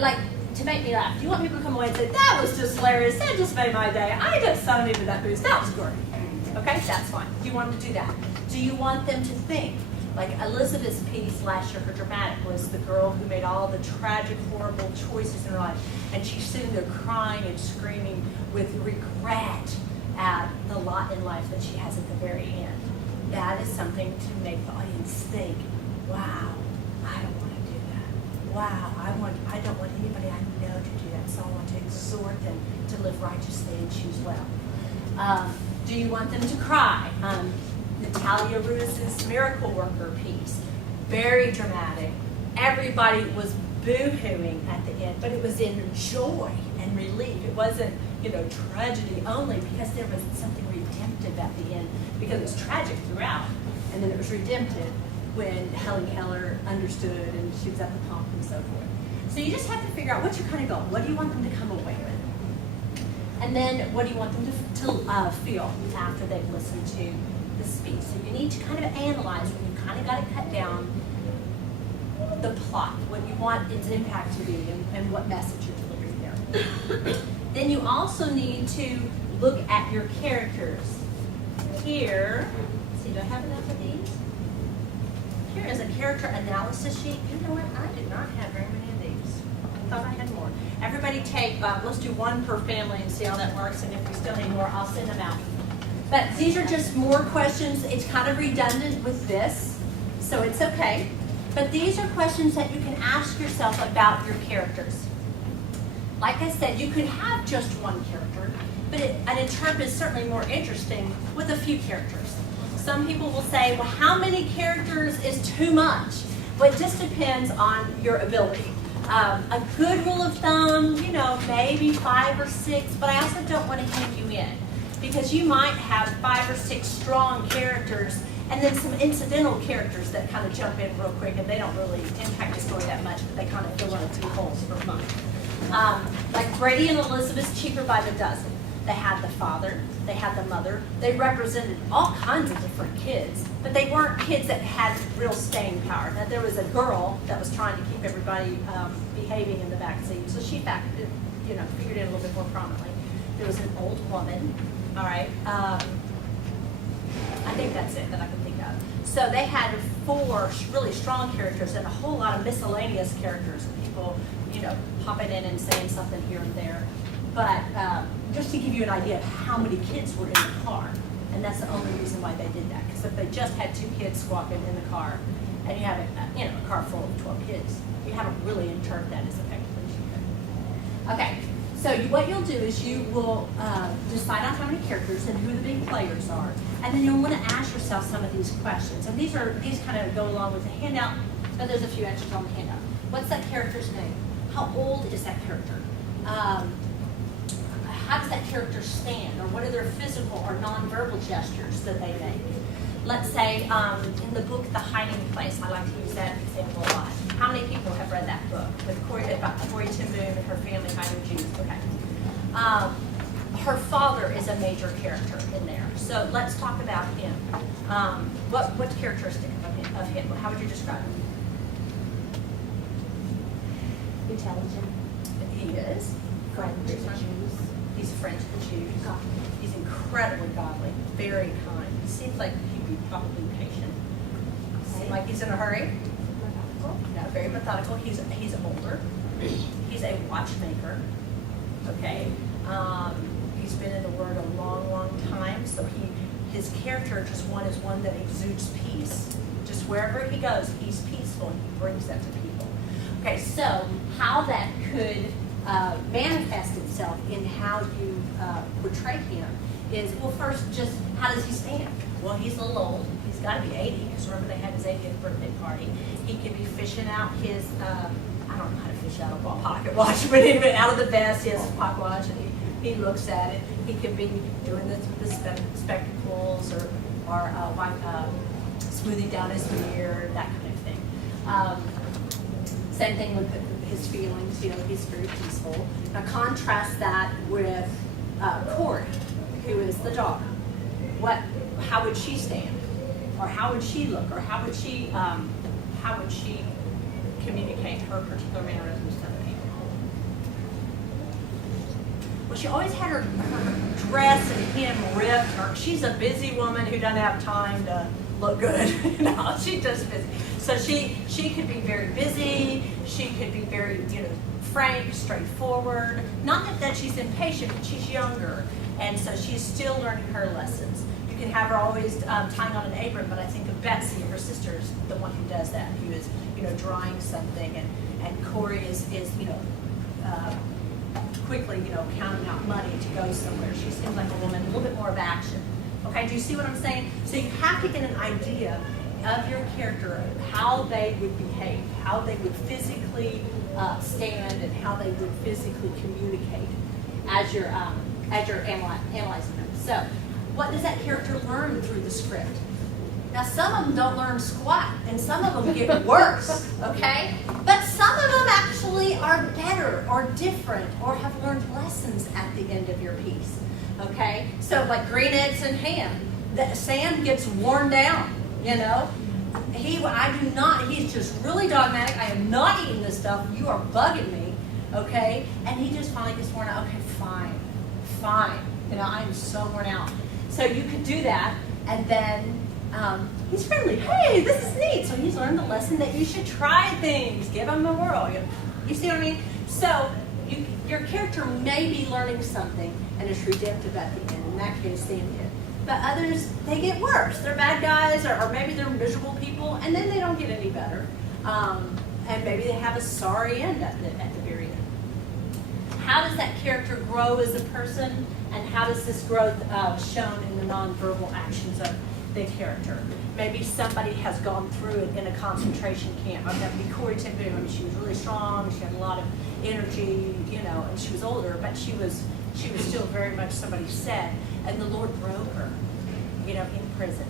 like to make me laugh. You want people to come away and say, that was just hilarious, that just made my day. I just saw me with that boost, that was great. Okay, that's fine. Do you want them to do that? Do you want them to think? Like Elizabeth's piece last year, her dramatic, was the girl who made all the tragic, horrible choices in her life. And she's sitting there crying and screaming with regret at the lot in life that she has at the very end. That is something to make the audience think, wow, I don't want to do that. Wow, I don't want anybody I know to do that, so I want to exhort them to live righteously and choose well. Do you want them to cry? Natalia Ruiz's Miracle Worker piece, very dramatic. Everybody was boo-hooing at the end, but it was in joy and relief. It wasn't, tragedy only, because there was something redemptive at the end, because it was tragic throughout, and then it was redemptive when Helen Keller understood and she was at the pump and so forth. So you just have to figure out what's your kind of goal. What do you want them to come away with? And then what do you want them to feel after they've listened to the speech? So you need to kind of analyze when you kind of got it cut down, the plot, what you want its impact to be, and what message you're delivering there. Then you also need to look at your characters. Here, see, do I have enough of these? Here is a character analysis sheet. You know what? I did not have very many of these. I thought I had more. Everybody take, let's do one per family and see how that works, and if we still need more, I'll send them out. But these are just more questions. It's kind of redundant with this, so it's okay. But these are questions that you can ask yourself about your characters. Like I said, you could have just one character, but an interp is certainly more interesting with a few characters. Some people will say, well, how many characters is too much? Well, it just depends on your ability. A good rule of thumb, maybe 5 or 6, but I also don't want to hem you in, because you might have 5 or 6 strong characters and then some incidental characters that kind of jump in real quick, and they don't really impact the story that much, but they kind of fill in a few holes for fun. Like Brady and Elizabeth's Cheaper by the Dozen. They had the father, they had the mother, they represented all kinds of different kids, but they weren't kids that had real staying power. Now, there was a girl that was trying to keep everybody behaving in the back seat, so she figured in a little bit more prominently. There was an old woman, all right. I think that's it that I can think of. So they had 4 really strong characters and a whole lot of miscellaneous characters, people, popping in and saying something here and there. But just to give you an idea of how many kids were in the car, and that's the only reason why they did that. Because if they just had 2 kids squawking in the car, and you have a car full of 12 kids, you haven't really interpreted that as effectively as you could. Okay. So what you'll do is you will decide on how many characters and who the big players are, and then you'll want to ask yourself some of these questions. And these kind of go along with the handout, but there's a few extras on the handout. What's that character's name? How old is that character? How does that character stand, or what are their physical or nonverbal gestures that they make? Let's say in the book The Hiding Place, I like to use that example a lot. How many people have read that book about Corrie ten Boom and her family hiding Jews? Okay. Her father is a major character in there, so let's talk about him. What characteristic of him? How would you describe him? Intelligent. He is. Friends with the Jews. He's friends with the Jews. He's incredibly godly, very kind. He seems like he'd be probably patient. Seems like he's in a hurry. Methodical. No, very methodical. He's older. He's a watchmaker. Okay. He's been in the Word a long, long time. So his character is one that exudes peace. Just wherever he goes, he's peaceful, and he brings that to people. Okay, so how that could manifest itself in how you portray him is, well, first, just how does he stand? Well, he's a little old. He's got to be 80, because remember they had his 80th birthday party. He could be fishing out his, I don't know how to fish out a pocket watch, but anyway, out of the vest, he has a pocket watch, and he looks at it. He could be doing the spectacles or smoothing down his beard, that kind of thing. Same thing with his feelings, he's very peaceful. Now contrast that with Corey, who is the daughter. How would she stand? Or how would she look? Or how would she communicate her particular mannerisms to other people? she always had her dress and hem ripped, or she's a busy woman who doesn't have time to look good. She's just busy. So she could be very busy. She could be very, frank, straightforward. Not that she's impatient, but she's younger, and so she's still learning her lessons. You can have her always tying on an apron, but I think of Betsy, her sister's the one who does that, who is, drawing something, and Corey is quickly, counting out money to go somewhere. She seems like a woman, a little bit more of action. Okay, do you see what I'm saying? So you have to get an idea of your character, how they would behave, how they would physically stand, and how they would physically communicate as you're analyzing them. So, what does that character learn through the script? Now, some of them don't learn squat, and some of them get worse, okay? But some of them actually are better or different or have learned lessons at the end of your piece, okay? So, like green eggs and ham, Sam gets worn down, he's just really dogmatic. I am not eating this stuff. You are bugging me, okay? And he just finally gets worn out. Okay, fine. I am so worn out. So you could do that, and then he's friendly. Hey, this is neat. So he's learned the lesson that you should try things. Give him a whirl. You see what I mean? So your character may be learning something, and it's redemptive at the end. In that case, Sam did. But others, they get worse. They're bad guys, or maybe they're miserable people, and then they don't get any better. And maybe they have a sorry end at the very end. How does that character grow as a person, and how does this growth shown in the nonverbal actions of the character? Maybe somebody has gone through it in a concentration camp. That would be Corey Tippett. I mean, she was really strong. She had a lot of energy, and she was older, but she was still very much somebody said. And the Lord broke her, in prison,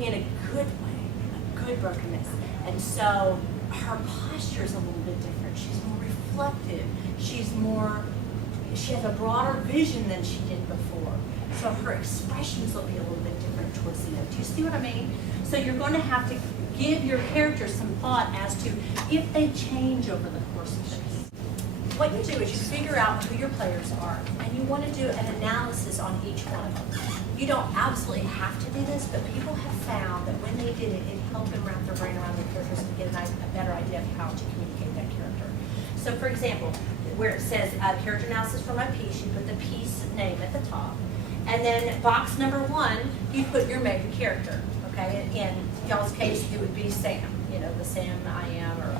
in a good way, a good brokenness. And so her posture is a little bit different. She's more reflective. She has a broader vision than she did before. So her expressions will be a little bit different towards the end. Do you see what I mean? So you're going to have to give your character some thought as to if they change over the course of the piece. What you do is you figure out who your players are, and you want to do an analysis on each one of them. You don't absolutely have to do this, but people have found that when they did it, it helped them wrap their brain around their characters and get a better idea of how to communicate that character. So for example, where it says character analysis for my piece, you put the piece name at the top. And then box number 1, you put your main character, okay? In y'all's case, it would be Sam, the Sam I am, or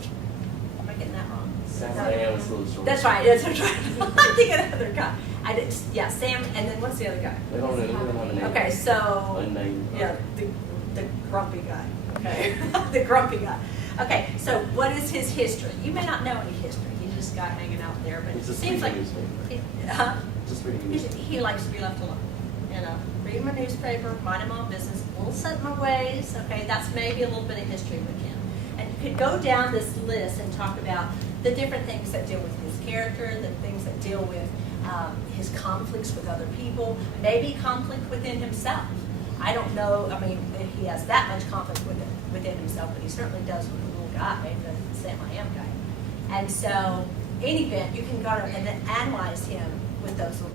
am I getting that wrong? Sam I am is a little short. That's right. I'm thinking of the other guy. Sam, and then what's the other guy? They don't have a name. Okay, so Unnamed. yeah, the grumpy guy. Okay, the grumpy guy. Okay, so what is his history? You may not know any history. He's just a guy hanging out there, but it seems like Just reading newspaper. he likes to be left alone. Read my newspaper, mind my own business, a little set in my ways. Okay, that's maybe a little bit of history with him. And you could go down this list and talk about the different things that deal with his character, the things that deal with his conflicts with other people, maybe conflict within himself. I don't know, if he has that much conflict within himself, but he certainly does with the little guy, the Sam I am guy. And so, in any event, you can go and then analyze him with those little